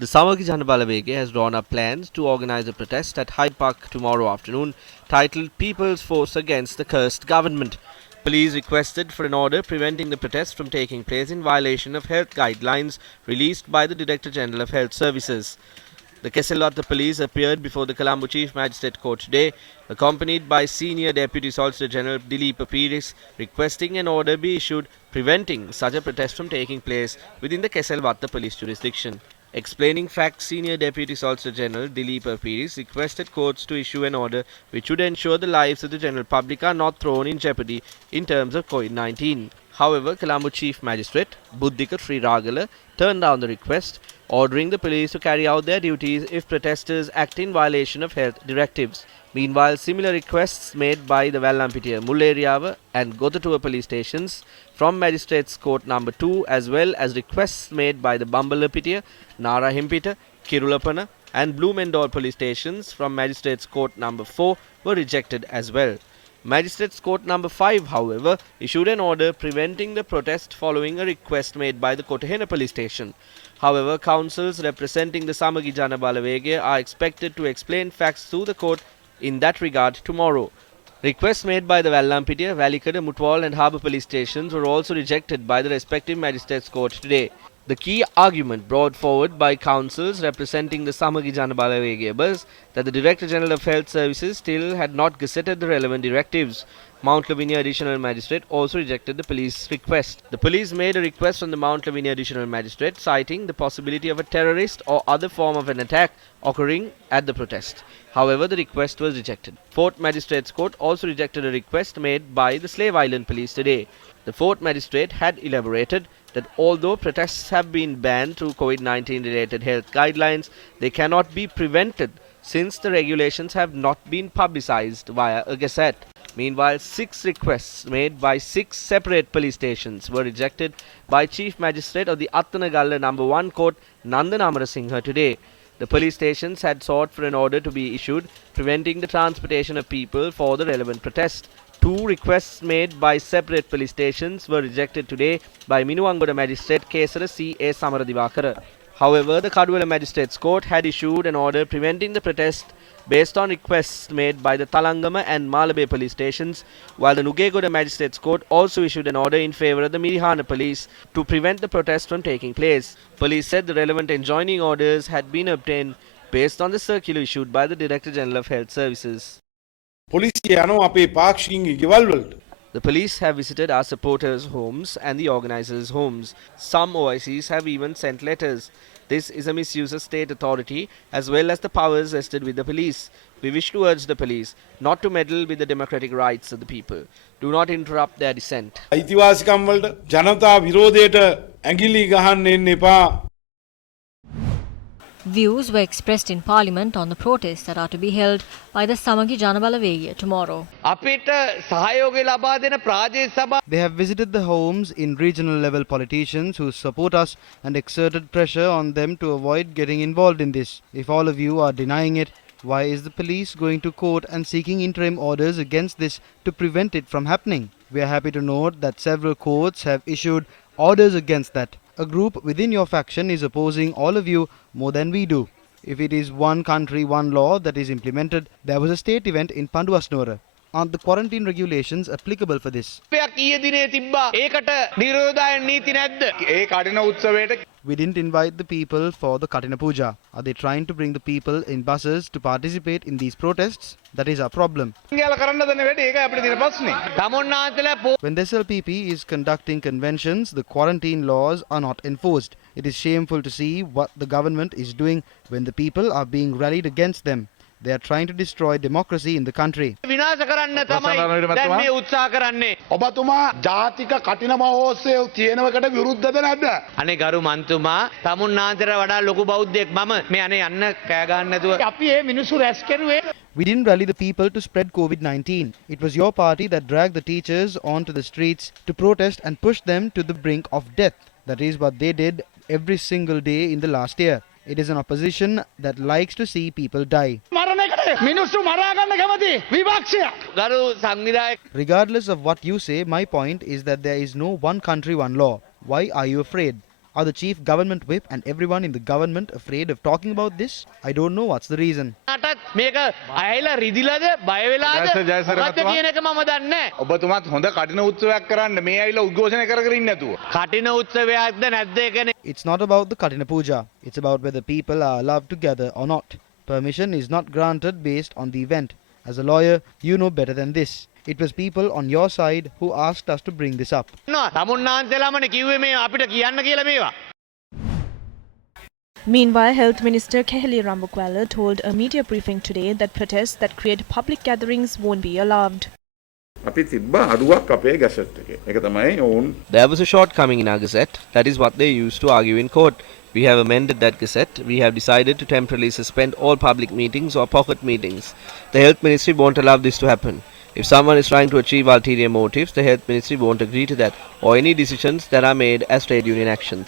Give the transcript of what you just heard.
The Samaki Janabalawege has drawn up plans to organize a protest at Hyde Park tomorrow afternoon titled People's Force Against the Cursed Government. Police requested for an order preventing the protest from taking place in violation of health guidelines released by the Director General of Health Services. The Kesselwatta police appeared before the Colombo Chief Magistrate Court today, accompanied by Senior Deputy Solicitor General Dilip Piris, requesting an order be issued preventing such a protest from taking place within the Kesselwatta police jurisdiction. Explaining facts, Senior Deputy Solicitor General Dilip Piris requested courts to issue an order which would ensure the lives of the general public are not thrown in jeopardy in terms of COVID-19. However, Colombo Chief Magistrate Buddhika Sriragala turned down the request, ordering the police to carry out their duties if protesters act in violation of health directives. Meanwhile, similar requests made by the Vallampitiya Mulleriyawa and Gotatuwa police stations from Magistrates Court number 2 as well as requests made by the Bambalapitiya, Narahimpita, Kirulapana and Blumendal police stations from Magistrates Court number 4 were rejected as well. Magistrates Court number 5, however, issued an order preventing the protest following a request made by the Kotahena police station. However, counsels representing the Samagi Janabalawege are expected to explain facts to the court in that regard tomorrow. Requests made by the Vallampitiya, Valikada, Mutwal and Harbour police stations were also rejected by the respective magistrates' court today. The key argument brought forward by counsels representing the Samagi Janabalawege was that the Director General of Health Services still had not gazetted the relevant directives. Mount Lavinia Additional Magistrate also rejected the police request. The police made a request from the Mount Lavinia Additional Magistrate citing the possibility of a terrorist or other form of an attack occurring at the protest. However, the request was rejected. Fort Magistrates Court also rejected a request made by the Slave Island Police today. The Fort Magistrate had elaborated that although protests have been banned through COVID-19 related health guidelines, they cannot be prevented since the regulations have not been publicized via a gazette. Meanwhile, 6 requests made by 6 separate police stations were rejected by Chief Magistrate of the Attanagalla No. 1 Court, Nandan Amarasinghe today. The police stations had sought for an order to be issued preventing the transportation of people for the relevant protest. 2 requests made by separate police stations were rejected today by Minuwangoda Magistrate Kesara C.A. Samaradivakara. However, the Kaduwala Magistrates Court had issued an order preventing the protest based on requests made by the Talangama and Malabe police stations, while the Nugegoda Magistrates Court also issued an order in favour of the Mirihana police to prevent the protest from taking place. Police said the relevant enjoining orders had been obtained based on the circular issued by the Director General of Health Services. The police have visited our supporters' homes and the organisers' homes. Some OICs have even sent letters. This is a misuse of state authority as well as the powers vested with the police. We wish to urge the police not to meddle with the democratic rights of the people. Do not interrupt their dissent. Views were expressed in Parliament on the protests that are to be held by the Samagi Janabalawege tomorrow. They have visited the homes in regional level politicians who support us and exerted pressure on them to avoid getting involved in this. If all of you are denying it, why is the police going to court and seeking interim orders against this to prevent it from happening? We are happy to note that several courts have issued orders against that. A group within your faction is opposing all of you more than we do. If it is one country, one law that is implemented, there was a state event in Panduwasnora. Aren't the quarantine regulations applicable for this? We didn't invite the people for the Katina Puja. Are they trying to bring the people in buses to participate in these protests? That is our problem. When the SLPP is conducting conventions, the quarantine laws are not enforced. It is shameful to see what the government is doing when the people are being rallied against them. They are trying to destroy democracy in the country. We didn't rally the people to spread COVID-19. It was your party that dragged the teachers onto the streets to protest and pushed them to the brink of death. That is what they did every single day in the last year. It is an opposition that likes to see people die. Regardless of what you say, my point is that there is no one country, one law. Why are you afraid? Are the chief government whip and everyone in the government afraid of talking about this? I don't know what's the reason. It's not about the Katina Puja. It's about whether people are allowed to gather or not. Permission is not granted based on the event. As a lawyer, you know better than this. It was people on your side who asked us to bring this up. Meanwhile, Health Minister Keheli Rambukwala told a media briefing today that protests that create public gatherings won't be allowed. There was a shortcoming in our gazette. That is what they used to argue in court. We have amended that gazette. We have decided to temporarily suspend all public meetings or pocket meetings. The Health Ministry won't allow this to happen. If someone is trying to achieve ulterior motives, the Health Ministry won't agree to that, or any decisions that are made as trade union actions.